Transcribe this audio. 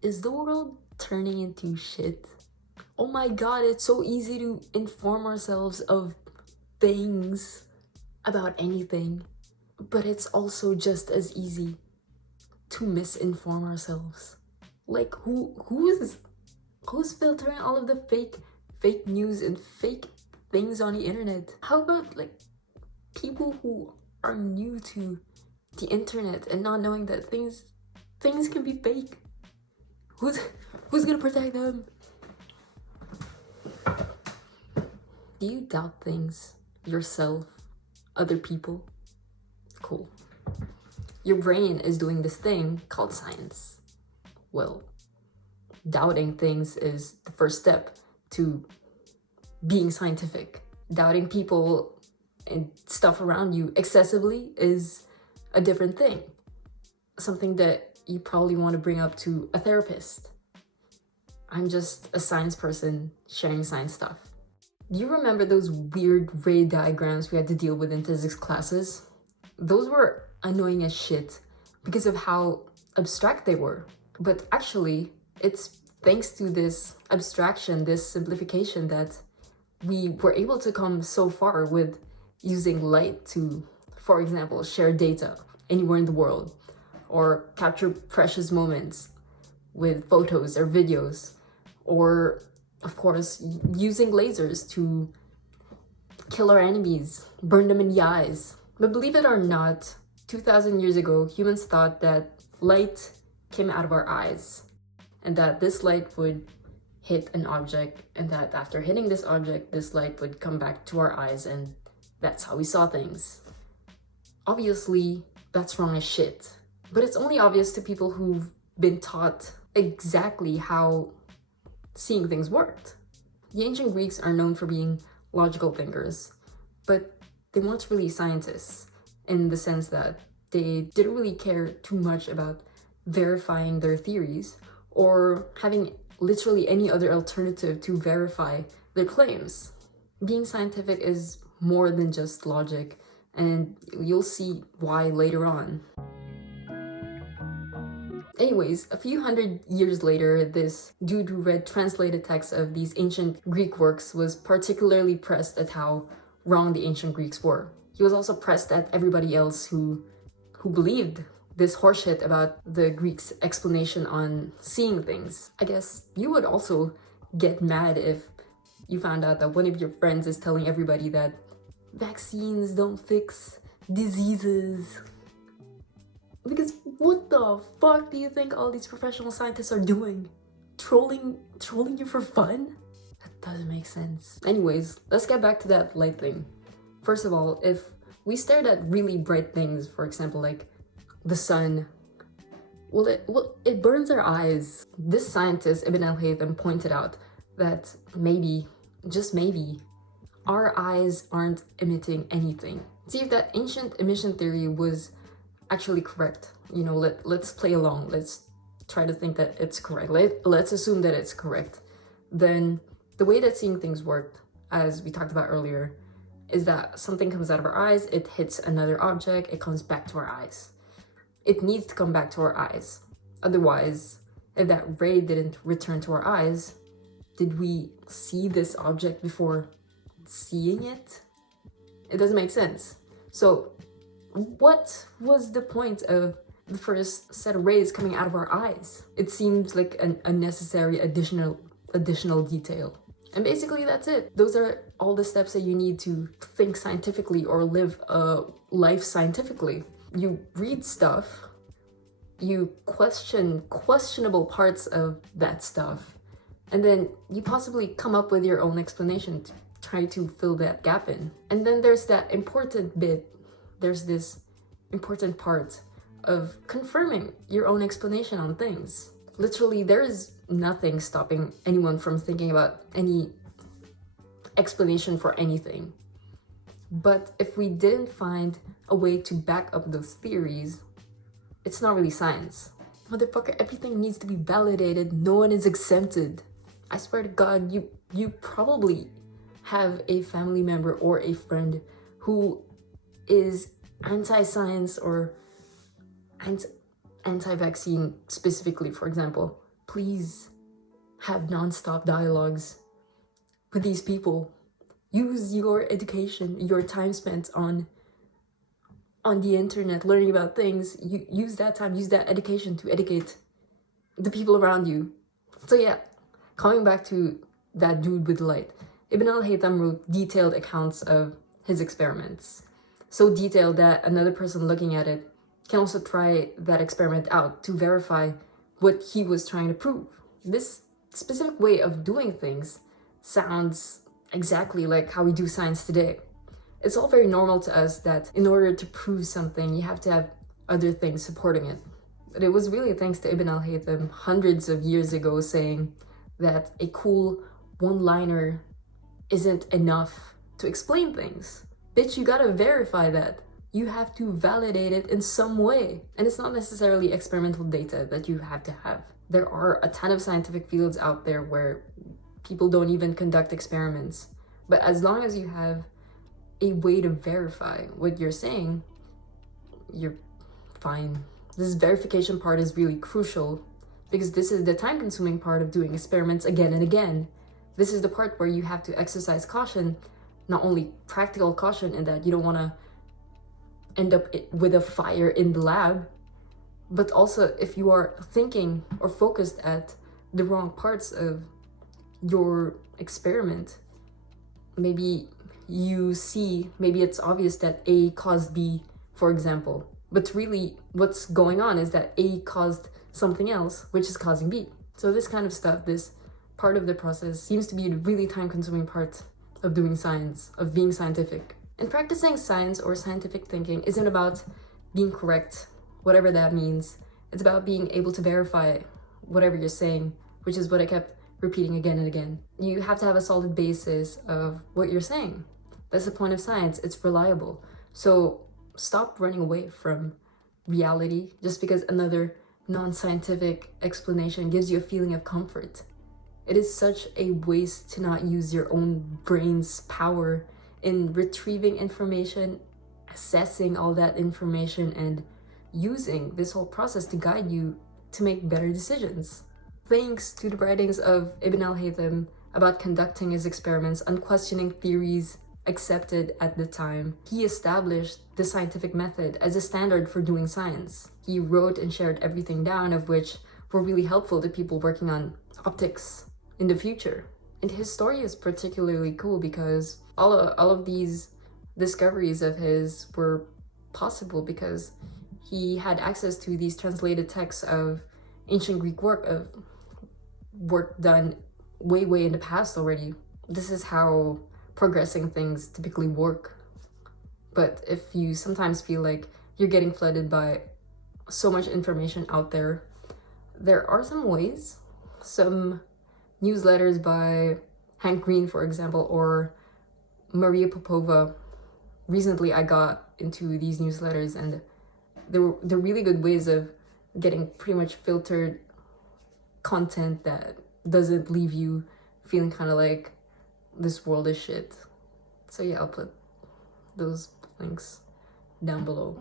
Is the world turning into shit? Oh my god, it's so easy to inform ourselves of things about anything, but it's also just as easy to misinform ourselves. Like who's filtering all of the fake news and fake things on the internet? How about like people who are new to the internet and not knowing that things can be fake? Who's gonna protect them? Do you doubt things? Yourself? Other people? Cool. Your brain is doing this thing called science. Well, doubting things is the first step to being scientific. Doubting people and stuff around you excessively is a different thing. Something that you probably want to bring up to a therapist. I'm just a science person sharing science stuff. Do you remember those weird ray diagrams we had to deal with in physics classes? Those were annoying as shit because of how abstract they were. But actually, it's thanks to this abstraction, this simplification, that we were able to come so far with using light to, for example, share data anywhere in the world, or capture precious moments with photos or videos, or of course using lasers to kill our enemies, burn them in the eyes. But believe it or not, 2,000 years ago, humans thought that light came out of our eyes, and that this light would hit an object, and that after hitting this object, this light would come back to our eyes, and that's how we saw things. Obviously, that's wrong as shit. But it's only obvious to people who've been taught exactly how seeing things worked. The ancient Greeks are known for being logical thinkers, but they weren't really scientists, in the sense that they didn't really care too much about verifying their theories or having literally any other alternative to verify their claims. Being scientific is more than just logic, and you'll see why later on. Anyways, a few hundred years later, this dude who read translated texts of these ancient Greek works was particularly pressed at how wrong the ancient Greeks were. He was also pressed at everybody else who believed this horseshit about the Greeks' explanation on seeing things. I guess you would also get mad if you found out that one of your friends is telling everybody that vaccines don't fix diseases. Because what the fuck do you think all these professional scientists are doing? Trolling you for fun? That doesn't make sense. Anyways, let's get back to that light thing. First of all, if we stared at really bright things, for example, like the sun, it burns our eyes. This scientist, Ibn Al-Haytham, pointed out that maybe, just maybe, our eyes aren't emitting anything. See, if that ancient emission theory was actually correct, you know, let's play along, let's try to think that it's correct, let's assume that it's correct, then the way that seeing things worked, as we talked about earlier, is that something comes out of our eyes, it hits another object, it comes back to our eyes. It needs to come back to our eyes. Otherwise, if that ray didn't return to our eyes, did we see this object before seeing it? It doesn't make sense. So what was the point of the first set of rays coming out of our eyes? It seems like an unnecessary additional detail. And basically that's it. Those are all the steps that you need to think scientifically or live a life scientifically. You read stuff, you question questionable parts of that stuff, and then you possibly come up with your own explanation to try to fill that gap in. And then there's that important bit, there's this important part of confirming your own explanation on things. Literally, there is nothing stopping anyone from thinking about any explanation for anything. But if we didn't find a way to back up those theories, it's not really science. Motherfucker, everything needs to be validated. No one is exempted. I swear to God, you probably have a family member or a friend who is anti-science or anti-vaccine specifically, for example. please have non-stop dialogues with these people. Use your education, your time spent on the internet learning about things. You use that time, use that education to educate the people around you. So yeah, coming back to that dude with light, Ibn al-Haytham wrote detailed accounts of his experiments. So detailed that another person looking at it can also try that experiment out to verify what he was trying to prove. This specific way of doing things sounds exactly like how we do science today. It's all very normal to us that in order to prove something, you have to have other things supporting it. But it was really thanks to Ibn al-Haytham hundreds of years ago saying that a cool one-liner isn't enough to explain things. Bitch, you gotta verify that. You have to validate it in some way. And it's not necessarily experimental data that you have to have. There are a ton of scientific fields out there where people don't even conduct experiments. But as long as you have a way to verify what you're saying, you're fine. This verification part is really crucial because this is the time-consuming part of doing experiments again and again. This is the part where you have to exercise caution, not only practical caution in that you don't want to end up with a fire in the lab, but also if you are thinking or focused at the wrong parts of your experiment, maybe it's obvious that A caused B, for example, but really what's going on is that A caused something else, which is causing B. So this kind of stuff, this part of the process seems to be a really time-consuming part of doing science, of being scientific. And practicing science or scientific thinking isn't about being correct, whatever that means. It's about being able to verify whatever you're saying, which is what I kept repeating again and again. You have to have a solid basis of what you're saying. That's the point of science. It's reliable. So stop running away from reality just because another non-scientific explanation gives you a feeling of comfort. It is such a waste to not use your own brain's power in retrieving information, assessing all that information, and using this whole process to guide you to make better decisions. Thanks to the writings of Ibn al-Haytham about conducting his experiments, unquestioning theories accepted at the time, he established the scientific method as a standard for doing science. He wrote and shared everything down, of which were really helpful to people working on optics in the future. And his story is particularly cool because all of these discoveries of his were possible because he had access to these translated texts of ancient Greek work done way in the past already. This is how progressing things typically work. But if you sometimes feel like you're getting flooded by so much information out there, there are some ways. Some newsletters by Hank Green, for example, or Maria Popova. Recently I got into these newsletters and they're really good ways of getting pretty much filtered content that doesn't leave you feeling kind of like this world is shit. So yeah, I'll put those links down below.